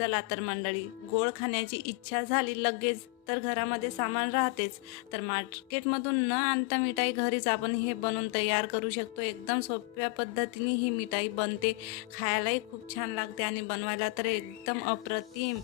चला तर मंडळी गोड खाण्याची इच्छा झाली लगेच. तर घरामध्ये सामान राहतेच. तर मार्केटमधून न आणता मिठाई घरीच आपण हे बनवून तयार करू शकतो. एकदम सोप्या पद्धतीने ही मिठाई बनते. खायलाही खूप छान लागते आणि बनवायला तर एकदम अप्रतिम.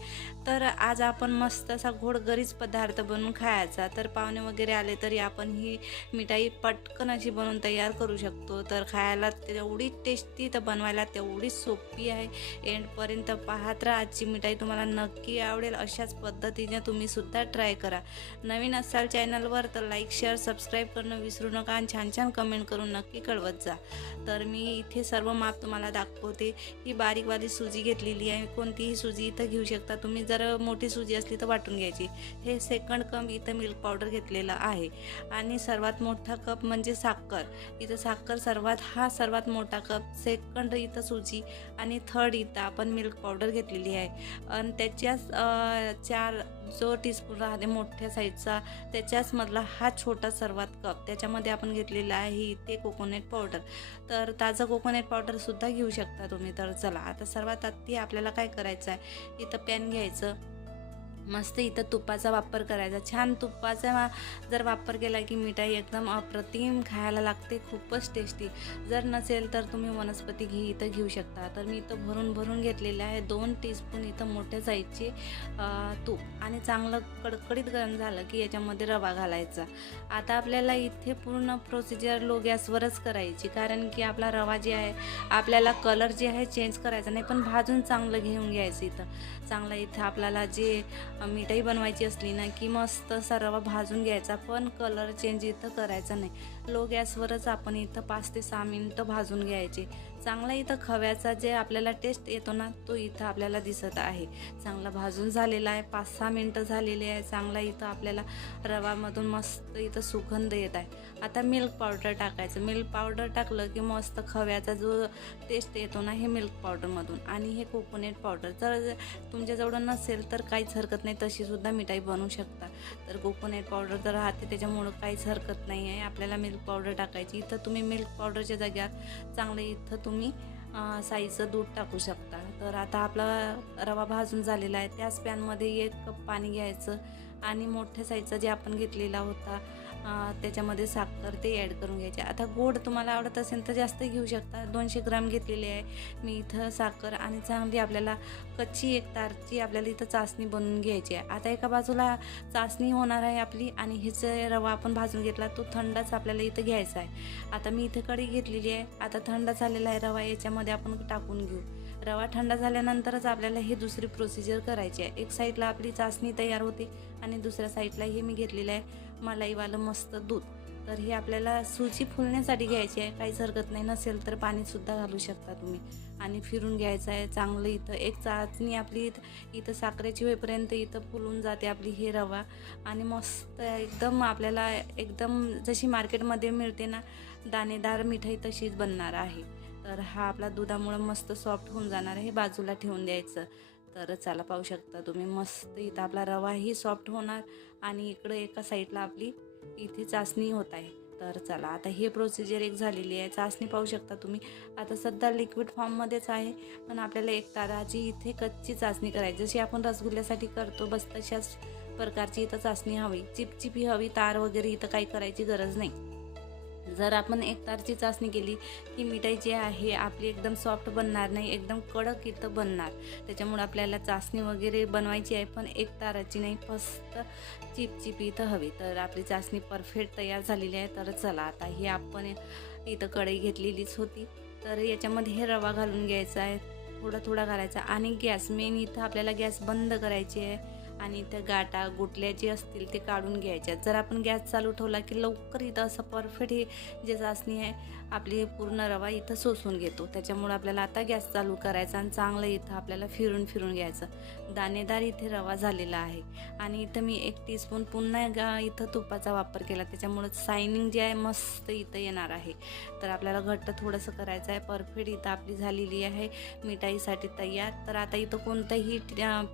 तर आज आपण मस्त असा घोड घरीच पदार्थ बनवून खायचा. तर पाहुणे वगैरे आले तरी आपण ही मिठाई पटकन अशी बनवून तयार करू शकतो. तर खायला तेवढी टेस्टी तर बनवायला तेवढी सोपी आहे. एंडपर्यंत पाहत राहा. आजची मिठाई तुम्हाला नक्की आवडेल. अशाच पद्धतीने तुम्ही सुद्धा ट्राय करा. नवीन असाल चॅनलवर तर लाईक शेअर सबस्क्राईब करणं विसरू नका आणि छान छान कमेंट करून नक्की कळवत जा. तर मी इथे सर्व माप तुम्हाला दाखवते. ही बारीक सुजी घेतलेली आहे. कोणतीही सुजी इथं घेऊ शकता. तुम्ही जर मोठी सुजी असली तर वाटून घ्यायची. हे सेकंड कप इथं मिल्क पावडर घेतलेलं आहे. आणि सर्वात मोठा कप म्हणजे साखर. इथं साखर सर्वात हा सर्वात मोठा कप सेकंड इथं सुजी आणि थर्ड इथं आपण मिल्क पावडर घेतलेली आहे. आणि त्याच्याच चार जो टीस्पून राहते मोठ्या साईजचा. त्याच्याचमधला हा छोटा सर्वात कप त्याच्यामध्ये आपण घेतलेला आहे इथे कोकोनट पावडर तर ताजं कोकोनट पावडरसुद्धा घेऊ शकता तुम्ही. तर चला आता सर्वात आधी आपल्याला काय करायचं आहे इथं पॅन घ्यायचं. मस्त इथं तुपाचा वापर करायचा. छान तुपाचा वा- जर वापर केला की मिठाई एकदम अप्रतिम खायला लागते खूपच टेस्टी जर नसेल तर तुम्ही वनस्पती घी इथं घेऊ शकता. तर मी इथं भरून भरून घेतलेले आहे. दोन टीस्पून इथं मोठ्या साईजचे तूप. आणि चांगलं कडकडीत गरम झालं की याच्यामध्ये रवा घालायचा. आता आपल्याला इथे पूर्ण प्रोसिजर लो गॅसवरच करायची. कारण की आपला रवा जे आहे आपल्याला कलर जे आहे चेंज करायचा नाही. पण भाजून चांगलं घेऊन घ्यायचं इथं. चांगलं इथं आपल्याला जे मिठाई बनवायची असली ना की मस्त असा रवा भाजून घ्यायचा पण कलर चेंज इथं करायचा नाही. लो गॅसवरच आपण इथं पाच ते सहा मिनटं भाजून घ्यायचे. चांगला इथं खव्याचा जे आपल्याला टेस्ट येतो ना तो इथं आपल्याला दिसत आहे. चांगला भाजून झालेला आहे पाच सहा मिनटं झालेली आहे चांगला इथं आपल्याला रवामधून मस्त इथं सुगंध येत आहे. आता मिल्क पावडर टाकायचं. मिल्क पावडर टाकलं की मस्त खव्याचा जो टेस्ट येतो ना हे मिल्क पावडरमधून आणि हे कोकोनट पावडर जर तुमच्याजवळ नसेल तर काहीच हरकत नाही तशीसुद्धा मिठाई बनवू शकता. तर कोकोनट पावडर तर राहते त्याच्यामुळं काहीच हरकत नाही आहे. आपल्याला मिल्क पावडर टाकायची. इथं तुम्ही मिल्क पावडरच्या जाग्यात चांगलं इथं तुम्ही तुम्ही साईचं दूध टाकू शकता. तर आता आपला रवा भाजून झालेला आहे. त्याच पॅनमध्ये एक कप पाणी घ्यायचं आणि मोठ्या साईजचा जे आपण घेतलेला होता त्याच्यामध्ये साखर ते ॲड करून घ्यायचे. आता गोड तुम्हाला आवडत असेल तर जास्त घेऊ शकता. दोनशे ग्राम घेतलेले आहे. मी इथं साखर आणि चांगली आपल्याला कच्ची एक तारची आपल्याला इथं चाचणी बनवून घ्यायची आहे. आता एका बाजूला चाचणी होणार आहे आपली आणि हे रवा आपण भाजून घेतला तो थंडच आपल्याला इथं घ्यायचा आहे. आता मी इथं कढी घेतलेली आहे. आता थंड झालेला आहे रवा याच्यामध्ये आपण टाकून घेऊ. रवा थंड झाल्यानंतरच आपल्याला हे दुसरी प्रोसिजर करायची आहे. एक साईडला आपली चाचणी तयार होते आणि दुसऱ्या साईडला हे मी घेतलेलं आहे. मलाईवालं मस्त दूध. तर हे आपल्याला सुजी फुलण्यासाठी घ्यायची आहे. काहीच हरकत नाही. नसेल तर पाणीसुद्धा घालू शकता तुम्ही. आणि फिरून घ्यायचं आहे. चांगलं इथं. एक चाचणी आपली इथं इथं साखरेची होईपर्यंत इथं फुलून जाते आपली हे रवा. आणि मस्त एकदम आपल्याला एकदम जशी मार्केटमध्ये मिळते ना दाणेदार मिठाई तशीच बनणार आहे. तर हा आपला दुधामुळं मस्त सॉफ्ट होऊन जाणार आहे. बाजूला ठेवून द्यायचं. तर चला पाहू शकता तुम्ही. मस्त इथं आपला रवाही सॉफ्ट होणार आणि इकडं एका साईडला आपली इथे चाचणी होत आहे. तर चला आता हे प्रोसिजर एक झालेली आहे. चाचणी पाहू शकता तुम्ही. आता सध्या लिक्विड फॉर्ममध्येच आहे पण आपल्याला एक ताराची इथे कच्ची चाचणी करायची. जशी आपण रसगुल्ल्यासाठी करतो बस तशाच प्रकारची इथं चाचणी हवी. चिपचिपी हवी तार वगैरे इथं काही करायची गरज नाही. जर आपण एक तारची चाचणी केली की मिठाई जी आहे आपली एकदम सॉफ्ट बनणार नाही एकदम कडक इथं बनणार. त्याच्यामुळे आपल्याला चाचणी वगैरे बनवायची आहे पण एक ताराची नाही फक्त चिपचिपी इथं हवी. तर आपली चाचणी परफेक्ट तयार झालेली आहे तर चला आता ही आपण इथं कढई घेतलेलीच होती. तर याच्यामध्ये हे रवा घालून घ्यायचा आहे थोडा थोडा घालायचा. आणि गॅस मेन इथं आपल्याला गॅस बंद करायची आहे. आणि त्या गाटा गुटल्या जे असतील ते काढून घ्यायच्या. जर आपण गॅस चालू ठेवला की लवकर इथं असं परफेक्ट हे जे चाचणी आहे आपली पूर्ण रवा इथं सोसून घेतो. त्याच्यामुळे आपल्याला आता गॅस चालू करायचा आणि चांगलं इथं आपल्याला फिरून फिरून घ्यायचं. दाणेदार इथे रवा झालेला आहे. आणि इथं मी एक टीस्पून पुन्हा गा इथं तुपाचा वापर केला. त्याच्यामुळं सायनिंग जे आहे मस्त इथं येणार आहे. तर आपल्याला घट्ट थोडंसं करायचं आहे. परफेक्ट इथं आपली झालेली आहे. मिठाईसाठी तयार. तर आता इथं कोणतंही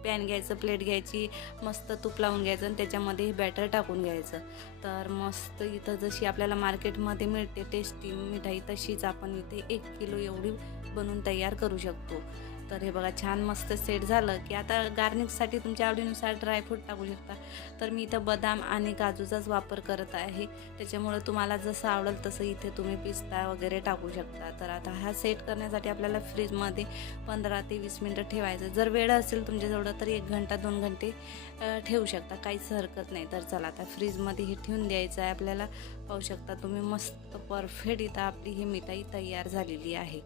पॅन घ्यायचं प्लेट घ्यायची मस्त तूप लावून घ्यायचं आणि त्याच्यामध्ये बॅटर टाकून घ्यायचं. तर मस्त इथं जशी आपल्याला मार्केटमध्ये मिळते टेस्टी मिठाई तशीच आपण इथे एक किलो एवढी बनवून तयार करू शकतो. तर हे बघा छान मस्त सेट झालं की आता गार्निशसाठी तुमच्या आवडीनुसार ड्रायफ्रूट टाकू शकता. तर मी इथं बदाम आणि काजूचाच वापर करत आहे. त्याच्यामुळे तुम्हाला जसं आवडेल तसं इथे तुम्ही पिस्ता वगैरे टाकू शकता. तर आता हा सेट करण्यासाठी आपल्याला फ्रीजमध्ये पंधरा ते वीस मिनटं ठेवायचं. जर वेळ असेल तुमच्याजवळ तर एक घंटा दोन घंटे ठेवू शकता. काहीच हरकत नाही. तर चला आता फ्रीजमध्ये हे ठेवून द्यायचं आहे. आपल्याला पाहू शकता तुम्ही मस्त परफेक्ट इथं आपली ही मिठाई तयार झालेली आहे.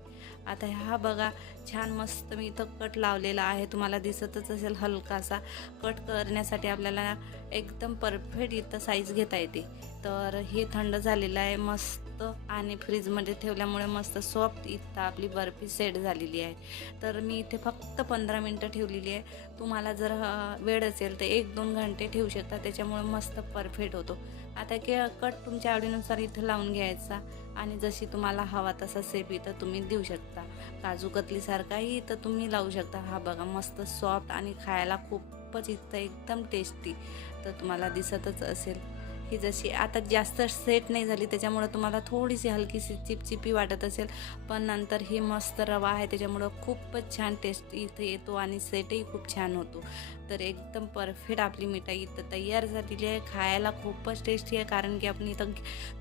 आता हा बघा छान मस्त मी इथं कट लावलेला आहे. तुम्हाला दिसतच असेल हलकासा कट करण्यासाठी आपल्याला एकदम परफेक्ट इथं साईज घेता येते. तर हे थंड झालेलं आहे. मस्त आणि फ्रीजमध्ये ठेवल्यामुळे मस्त सॉफ्ट इथं आपली बर्फी सेट झालेली आहे. तर मी इथे फक्त पंधरा मिनटं ठेवलेली आहे. तुम्हाला जर वेळ असेल तर एक दोन घंटे ठेवू शकता. त्याच्यामुळे मस्त परफेक्ट होतो. आता के कट तुमच्या आवडीनुसार इथं लावून घ्यायचा. आणि जशी तुम्हाला हवा तसा सेप इथं तुम्ही देऊ शकता. काजू कतलीसारखाही इथं तुम्ही लावू शकता. हा बघा मस्त सॉफ्ट आणि खायला खूपच इथं एकदम टेस्टी तर तुम्हाला दिसतच असेल. ही जशी आता जास्त सेट नाही झाली त्याच्यामुळं तुम्हाला थोडीशी हलकीशी चिपचिपी वाटत असेल पण नंतर ही मस्त रवा आहे त्याच्यामुळं खूपच छान टेस्ट इथे येतो आणि सेटही खूप छान होतो. तर एकदम परफेक्ट आपली मिठाई इथं तयार झालेली आहे. खायला खूपच टेस्टी आहे कारण की आपण इथं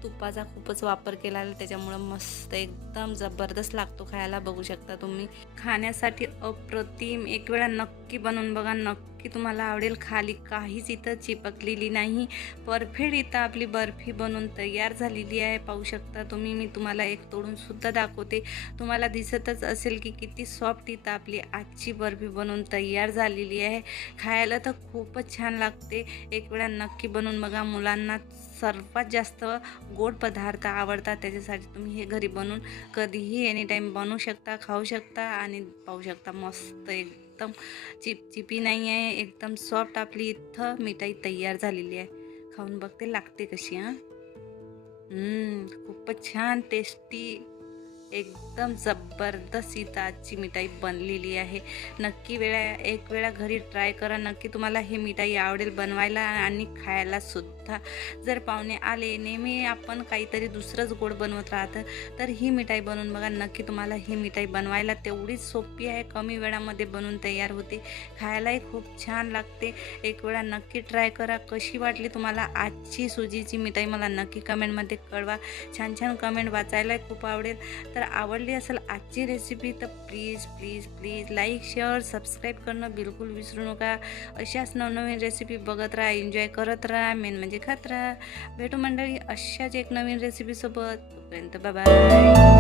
तुपाचा खूपच वापर केला आहे त्याच्यामुळं मस्त एकदम जबरदस्त लागतो खायला बघू शकता तुम्ही. खाण्यासाठी अप्रतिम एक वेळा नक्की बनवून बघा नक्की तुम्हाला आवडेल. खाली काहीच इथं चिपकलेली नाही. परफेक्ट इथं आपली बर्फी बनवून तयार झालेली आहे. पाहू शकता तुम्ही मी तुम्हाला एक तोडून सुद्धा दाखवते. तुम्हाला दिसतच असेल की किती सॉफ्ट इथं आपली आजची बर्फी बनवून तयार झालेली आहे. खायला तर खूपच छान लागते. एक वेळा नक्की बनवून बघा. मुलांना सर्वात जास्त गोड पदार्थ आवडतात. त्याच्यासाठी तुम्ही हे घरी बनवून कधीही एनी टाईम बनवू शकता खाऊ शकता आणि पाहू शकता. मस्त एकदम चिपचिपी नाही आहे. एकदम सॉफ्ट आपली इथं मिठाई तयार झालेली आहे. खाऊन बघते लागते कशी हां? खूपच छान टेस्टी एकदम जबरदस्त इथं मिठाई बनलेली आहे. नक्की वेळा एक वेळा घरी ट्राय करा. नक्की तुम्हाला ही मिठाई आवडेल बनवायला आणि खायला सुद्धा जर पाहुणे आले नेहमी आपण काहीतरी दुसरंच गोड बनवत राहतं तर ही मिठाई बनवून बघा नक्की तुम्हाला ही मिठाई बनवायला तेवढीच सोपी आहे. कमी वेळामध्ये बनवून तयार होते. खायलाही खूप छान लागते. एक वेळा नक्की ट्राय करा. कशी वाटली तुम्हाला आजची सुजीची मिठाई मला नक्की कमेंटमध्ये कळवा. छान छान कमेंट वाचायला खूप आवडेल. तर आवडली असेल आजची रेसिपी तर please please please like share subscribe करणं बिलकुल विसरू नका. अशाच नवनवीन रेसिपी बघत राहा एन्जॉय करत राहा. मेन म्हणजे म्हणजे खात राहा भेटू मंडळी अशाच एक नवीन रेसिपीसोबत तोपर्यंत बाय